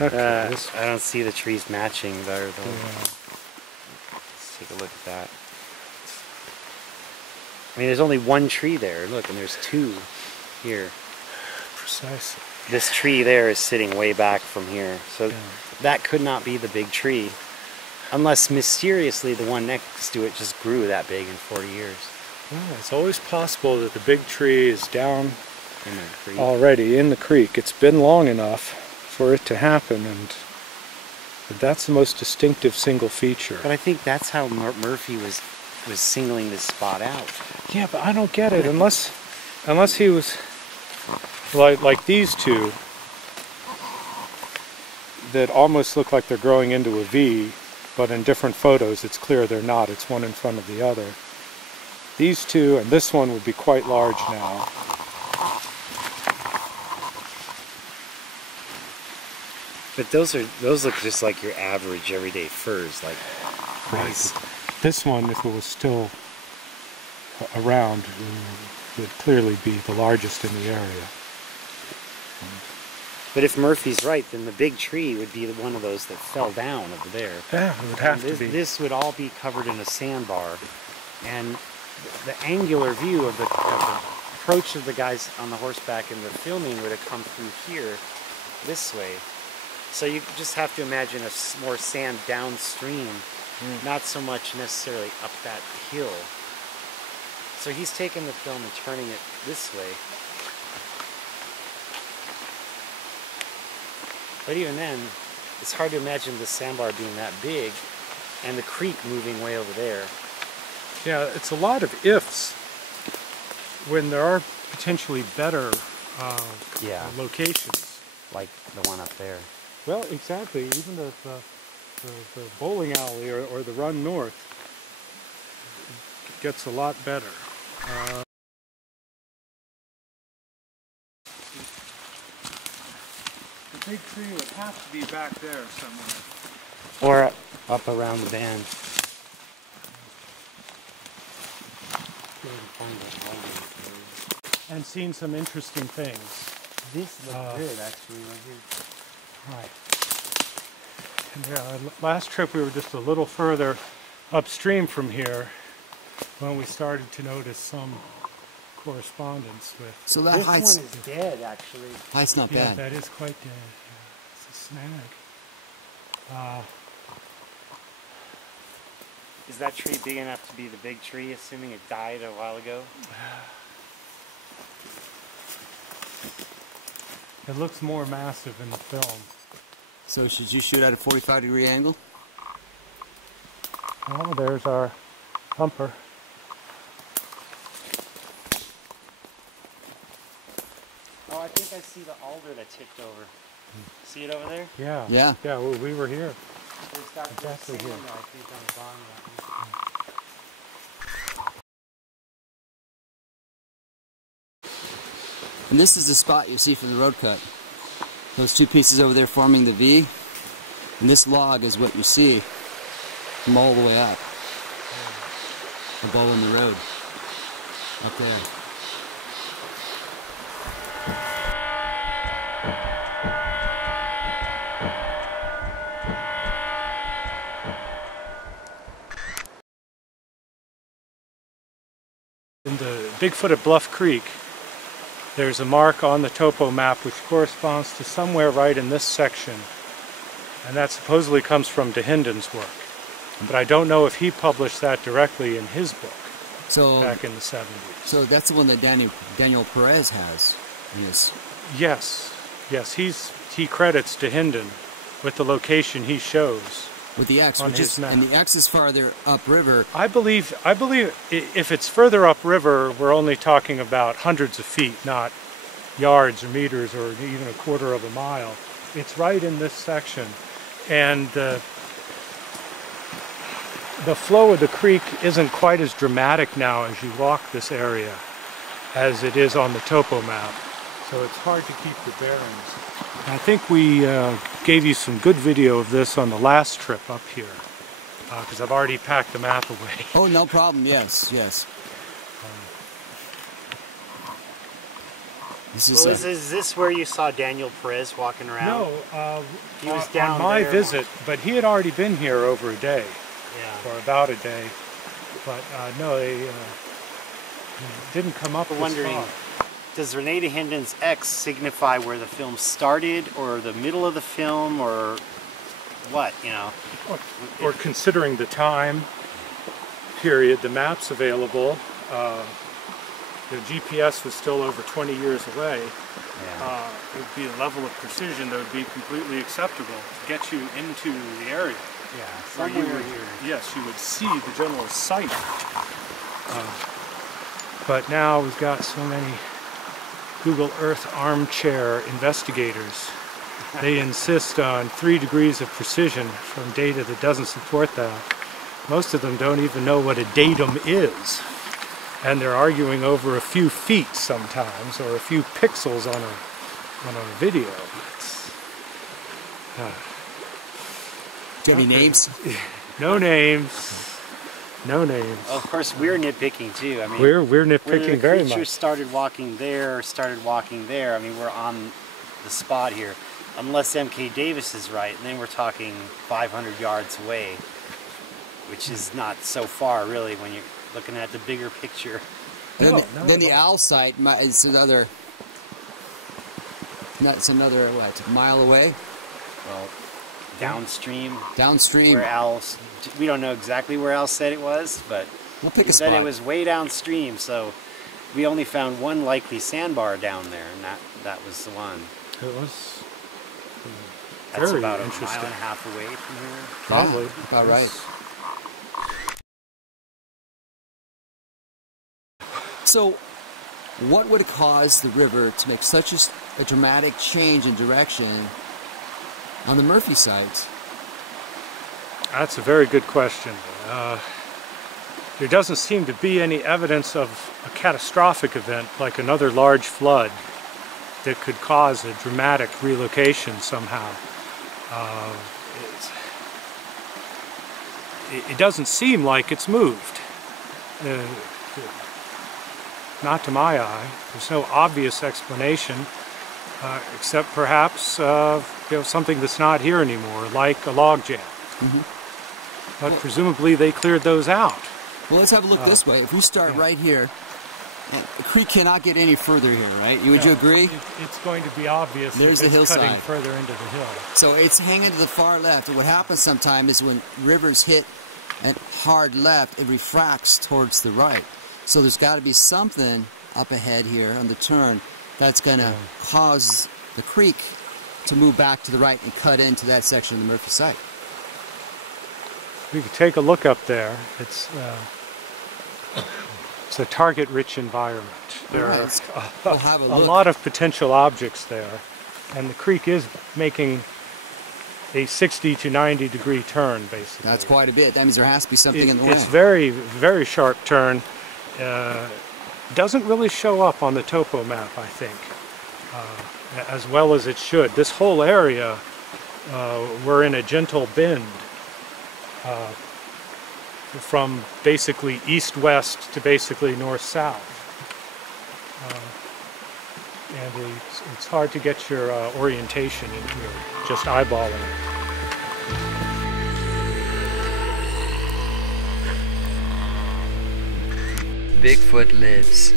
Okay, I don't see the trees matching there though. yeah. Let's take a look at that. I mean, there's only one tree there. Look, and there's two here. Precisely. This tree there is sitting way back from here. So Yeah. that could not be the big tree. Unless mysteriously the one next to it just grew that big in 40 years. Well, it's always possible that the big tree is down In the creek. already in the creek. It's been long enough for it to happen, and that's the most distinctive single feature. But I think that's how Murphy was singling this spot out. Yeah, but I don't get it unless he was like these two that almost look like they're growing into a V, but in different photos it's clear they're not. It's one in front of the other. These two and this one would be quite large now. But those look just like your average everyday firs, like Right. This one, if it was still around, would clearly be the largest in the area. But if Murphy's right, then the big tree would be one of those that fell down over there. Yeah, it would have to be. This would all be covered in a sandbar, and the angular view of the approach of the guys on the horseback in the filming would have come through here, this way. So you just have to imagine more sand downstream, not so much necessarily up that hill. So he's taking the film and turning it this way. But even then, it's hard to imagine the sandbar being that big and the creek moving way over there. Yeah, it's a lot of ifs when there are potentially better locations. Like the one up there. Well, exactly. Even the bowling alley or the run north gets a lot better. The big tree would have to be back there somewhere. Or up around the bend. And seen some interesting things. This looks good, actually, right here. Right. And yeah, last trip we were just a little further upstream from here when we started to notice some correspondence with. So that This height's, one is dead, actually. height's not Yeah, bad. that is quite dead. Yeah, it's a snag. Is that tree big enough to be the big tree, assuming it died a while ago? It looks more massive in the film. So should you shoot at a 45-degree angle? Oh, there's our humper. Oh, I think I see the alder that tipped over. See it over there? Yeah. Yeah. Yeah, well, we were here. There's that Exactly sand, here. I think, on the bottom of that one. And this is the spot you see from the road cut. Those two pieces over there forming the V. And this log is what you see from all the way up. The bowl in the road. Up there. In the Bigfoot at Bluff Creek, there's a mark on the topo map which corresponds to somewhere right in this section, and that supposedly comes from DeHinden's work. But I don't know if he published that directly in his book So, back in the 70s. so that's the one that Daniel Perez has in this. Yes, yes, he credits DeHinden with the location he shows. With the X, On which his is, map. and the X is farther upriver. I believe if it's further upriver, we're only talking about hundreds of feet, not yards or meters or even a quarter of a mile. It's right in this section. And the flow of the creek isn't quite as dramatic now as you walk this area as it is on the topo map. So it's hard to keep the bearings. I think we gave you some good video of this on the last trip up here, because I've already packed the map away. Oh, no problem. Yes, yes. This Well, is is this where you saw Daniel Perez walking around? No, He was on down my there. visit, but he had already been here over a day, Yeah. or about a day. But no, they didn't come up We're this wondering, far. does Renee Hinden's X signify where the film started, or the middle of the film, or what, you know? Or considering the time period, the maps available, the GPS was still over 20 years away. Yeah. It would be a level of precision that would be completely acceptable to get you into the area. Yeah, Where you somewhere would, here. yes, you would see the general site. But now we've got so many Google Earth armchair investigators. They insist on 3 degrees of precision from data that doesn't support that. Most of them don't even know what a datum is. And they're arguing over a few feet sometimes, or a few pixels on a video. do you have any names? No names. No names. Well, of course, we're nitpicking too. I mean, We're where nitpicking the very creature much. started walking there, I mean, we're on the spot here. Unless M.K. Davis is right, and then we're talking 500 yards away, which is not so far, really, when you're looking at the bigger picture. No, Then the owl site is another, what, mile away? Well, downstream, Downstream. where Al, we don't know exactly where Al said it was, but We'll pick he a said spot. it was way downstream, so we only found one likely sandbar down there, and that was the one. It was That's very about a interesting. mile and a half away from here. Probably. Yeah, about right. So, what would cause the river to make such a dramatic change in direction on the Murphy site? That's a very good question. There doesn't seem to be any evidence of a catastrophic event like another large flood that could cause a dramatic relocation somehow. It doesn't seem like it's moved. Not to my eye. There's no obvious explanation, except perhaps something that's not here anymore, like a log jam. Mm-hmm. But presumably they cleared those out. Well, let's have a look this way. If we start right here, the creek cannot get any further here, right? Would you agree? It's going to be obvious. There's if the it's hillside. cutting further into the hill. So it's hanging to the far left. And what happens sometimes is when rivers hit at hard left, it refracts towards the right. So there's got to be something up ahead here on the turn that's going to cause the creek to move back to the right and cut into that section of the Murphy site. We could take a look up there. It's a target-rich environment. There are We'll have a a look. lot of potential objects there, and the creek is making a 60 to 90 degree turn, basically. That's quite a bit. That means there has to be something in the way. It's very, very sharp turn. Doesn't really show up on the topo map, I think, as well as it should. This whole area, we're in a gentle bend from basically east-west to basically north-south. And it's hard to get your orientation in here, just eyeballing it. Bigfoot lives.